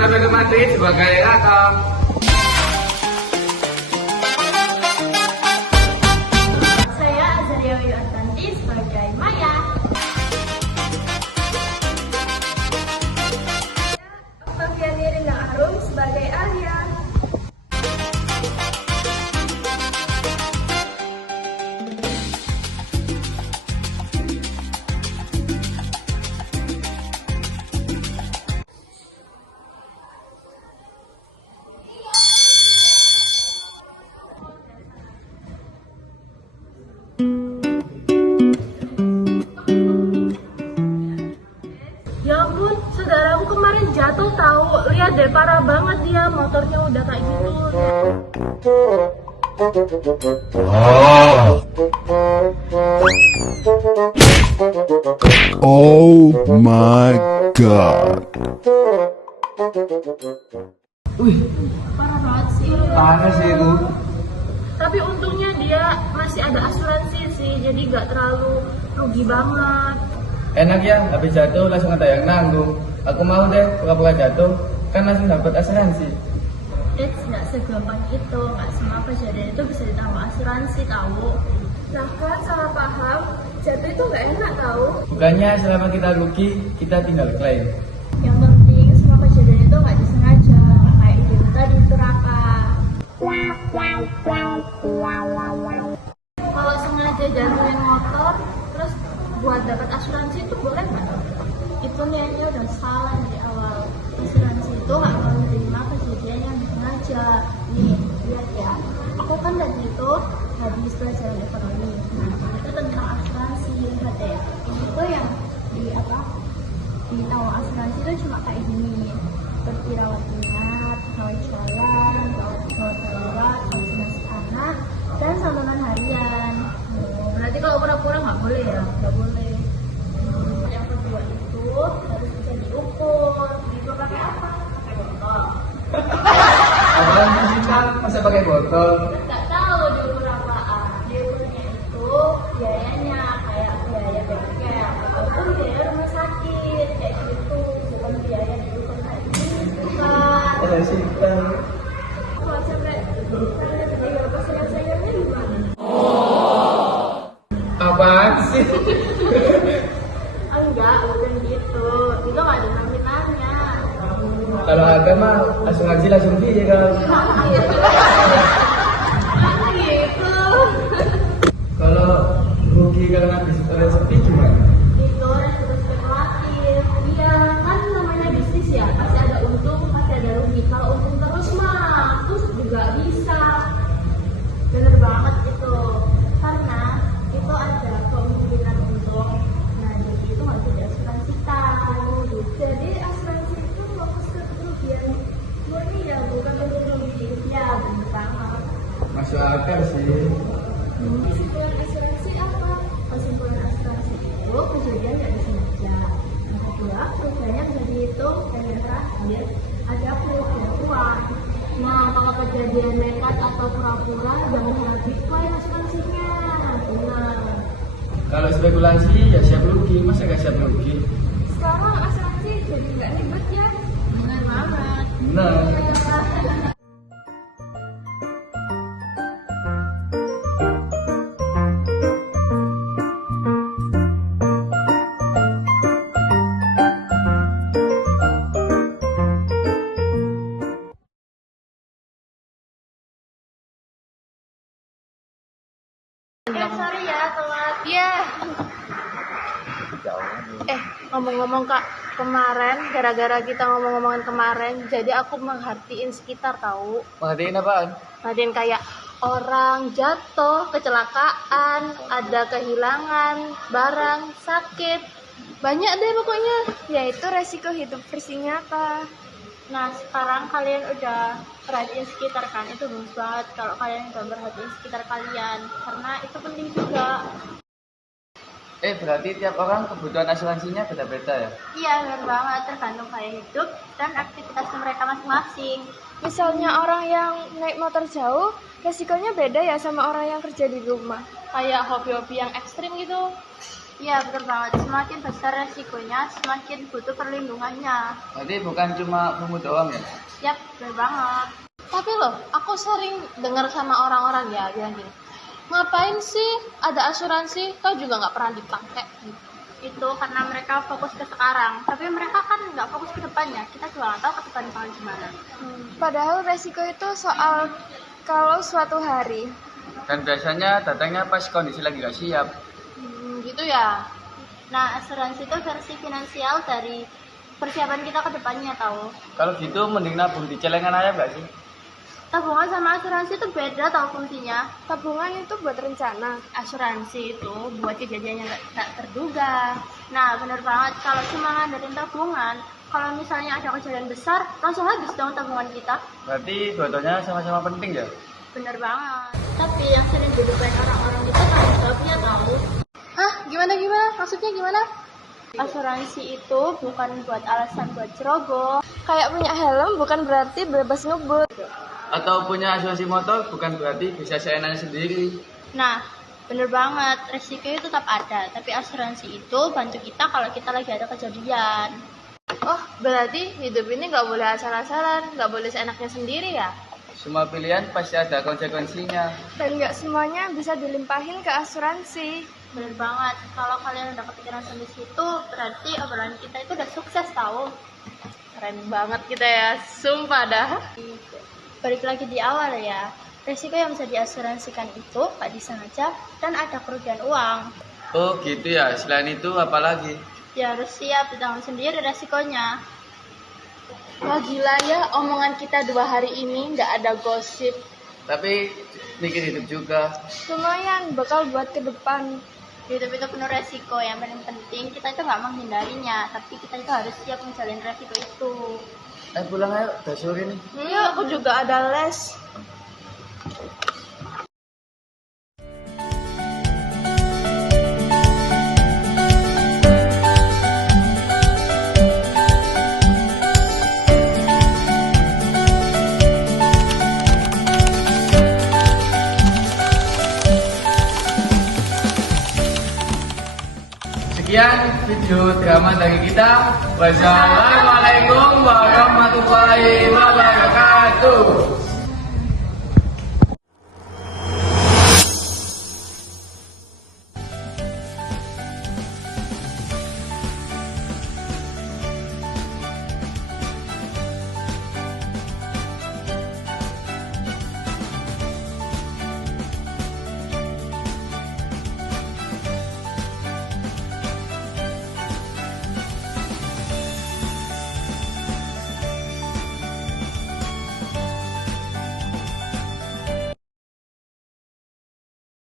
Atletico Madrid sebagai Raka. Saya Azaria Wiartanti sebagai Maya. Octaviani Rina Arum sebagai Alia. Ya ampun, saudaraku kemarin jatuh tahu. Lihat deh, parah banget dia, motornya udah kayak gitu. Oh my god. Wih, Parah banget sih. parah sih itu. Tapi untungnya dia masih ada asuransi sih, jadi nggak terlalu rugi banget. Enak ya, habis jatuh langsung ada yang nanggung. Aku mau deh, pura-pura jatuh, kan langsung dapat asuransi. It's nggak segampang itu, nggak semua kejadian itu bisa ditanggung asuransi tahu. Nah kan salah paham, jatuh itu nggak enak tahu. Bukannya selama kita rugi, kita tinggal klaim. Yang penting semua kejadian itu nggak disengaja, nggak kayak ide tadi itu Raka. Kalau sengaja jatuhin motor, terus buat dapat asuransi itu boleh nggak? Itu niatnya udah salah dari awal. Asuransi itu nggak mau menerima kejadian yang disengaja. Nih, lihat ya. Aku kan dari itu habis pelajaran ekonomi. Nah, itu tentang asuransi. Lihat deh. Ini tuh yang di apa? Di tahu asuransi itu cuma kayak gini. Seperti rawat inap, rawat jalan, rawat darurat, vaksinasi anak, dan santunan harian. Berarti kalau pura-pura nggak boleh ya? Nggak boleh. Yang kedua itu harus bisa diukur. Diukur pakai apa? Pakai botol. Apaan sih Cinta? Masa pakai botol? Nggak tahu diukur apaan. Diukurnya itu biayanya kayak biaya bengkel ataupun biaya rumah sakit kayak gitu. Bukan biaya diukur kayak gini. Bukan. Ada Cinta. Kalau sampai tanya biaya sayur-sayurnya gimana? Apaan sih? Enggak, bukan gitu. Itu nggak ada nominalnya. Kalau agama langsung ngaji langsung dia kan. Gitu. Kalau rugi karena bisnis sepi gimana? Itu resiko spekulatif. Iya, kan namanya bisnis ya. Pasti ada untung, pasti ada rugi. Kalau untung terus mah, terus juga bisa. Bener banget itu. Karena itu ada kemungkinan untung. Nah, jadi itu nggak bisa diasuransikan. Jadi asuransi itu fokus ke kerugian murni ya, bukan untuk rugi. Ya, bener banget. Masuk akal sih. Kesimpulan asuransi apa? Kesimpulan asuransi itu kejadian nggak disengaja. Yang kedua, kerugiannya bisa dihitung. Dan yang terakhir, ada kerugian uang. Nah, kalau kejadian nekat atau pura-pura, jangan harus klaim asuransinya. Benar. Kalau spekulasi ya siap rugi, masa gak siap rugi? Sekarang asuransi jadi nggak ribet ya. Benar banget. Nah, Sorry ya, telat. Iya. Ngomong-ngomong Kak, kemarin gara-gara kita ngomong-ngomongan kemarin, jadi aku merhatiin sekitar tahu. perhatiin apaan? Merhatiin kayak orang jatuh, kecelakaan, ada kehilangan barang, sakit. Banyak deh pokoknya. Yaitu resiko hidup versi nyata. Nah, sekarang kalian udah perhatiin sekitar kan? Itu bagus banget kalau kalian udah perhatiin sekitar kalian, karena itu penting juga. Berarti tiap orang kebutuhan asuransinya beda-beda ya? Iya, benar banget. Tergantung gaya hidup dan aktivitasnya mereka masing-masing. Misalnya orang yang naik motor jauh, resikonya beda ya sama orang yang kerja di rumah. Kayak hobi-hobi yang ekstrim gitu. Iya betul banget, semakin besar resikonya, semakin butuh perlindungannya. Berarti bukan cuma kamu doang ya? Yap, betul banget. Tapi loh, aku sering dengar sama orang-orang ya bilang gini, ngapain sih ada asuransi, tau juga nggak pernah dipakai gitu. Itu karena mereka fokus ke sekarang, tapi mereka kan nggak fokus ke depannya. Kita juga nggak tahu ke depan bakal gimana. Padahal resiko itu soal kalau suatu hari. Dan biasanya datangnya pas kondisi lagi gak siap. Gitu ya. Nah, asuransi itu versi finansial dari persiapan kita ke depannya tahu. Kalau gitu mending nabung di celengan ayam gak sih? Tabungan sama asuransi itu beda tahu fungsinya. Tabungan itu buat rencana. Asuransi itu buat kejadian yang tak terduga. Nah, benar banget. Kalau cuma ngandarin tabungan, kalau misalnya ada kejadian besar, langsung habis dong tabungan kita. Berarti dua-duanya sama-sama penting ya? Benar banget. Tapi yang sering dilupain orang-orang itu kan sebabnya tahu. Hah? Gimana? Maksudnya gimana? Asuransi itu bukan buat alasan buat ceroboh. Kayak punya helm bukan berarti bebas ngebut. Atau punya asuransi motor bukan berarti bisa seenaknya sendiri. Nah, bener banget. Resiko itu tetap ada. Tapi asuransi itu bantu kita kalau kita lagi ada kejadian. Oh, berarti hidup ini nggak boleh asal-asalan, nggak boleh seenaknya sendiri ya? Semua pilihan pasti ada konsekuensinya. Dan nggak semuanya bisa dilimpahin ke asuransi. Bener banget. Kalau kalian udah kepikiran sampai situ, berarti obrolan kita itu udah sukses tahu. Keren banget kita ya, sumpah dah. Balik lagi di awal ya. Resiko yang bisa diasuransikan itu nggak disengaja dan ada kerugian uang. Oh gitu ya, selain itu apa lagi? Ya harus siap ditanggung sendiri resikonya. Wah gila ya, omongan kita 2 hari ini nggak ada gosip. Tapi mikir hidup juga. Lumayan bakal buat ke depan. Hidup itu penuh resiko. Yang paling penting kita itu nggak menghindarinya, tapi kita itu harus siap menjalin resiko itu. Pulang ayo, udah sore nih. Iya, aku juga ada les. Sekian video drama dari kita. Wassalamualaikum warahmatullahi wabarakatuh.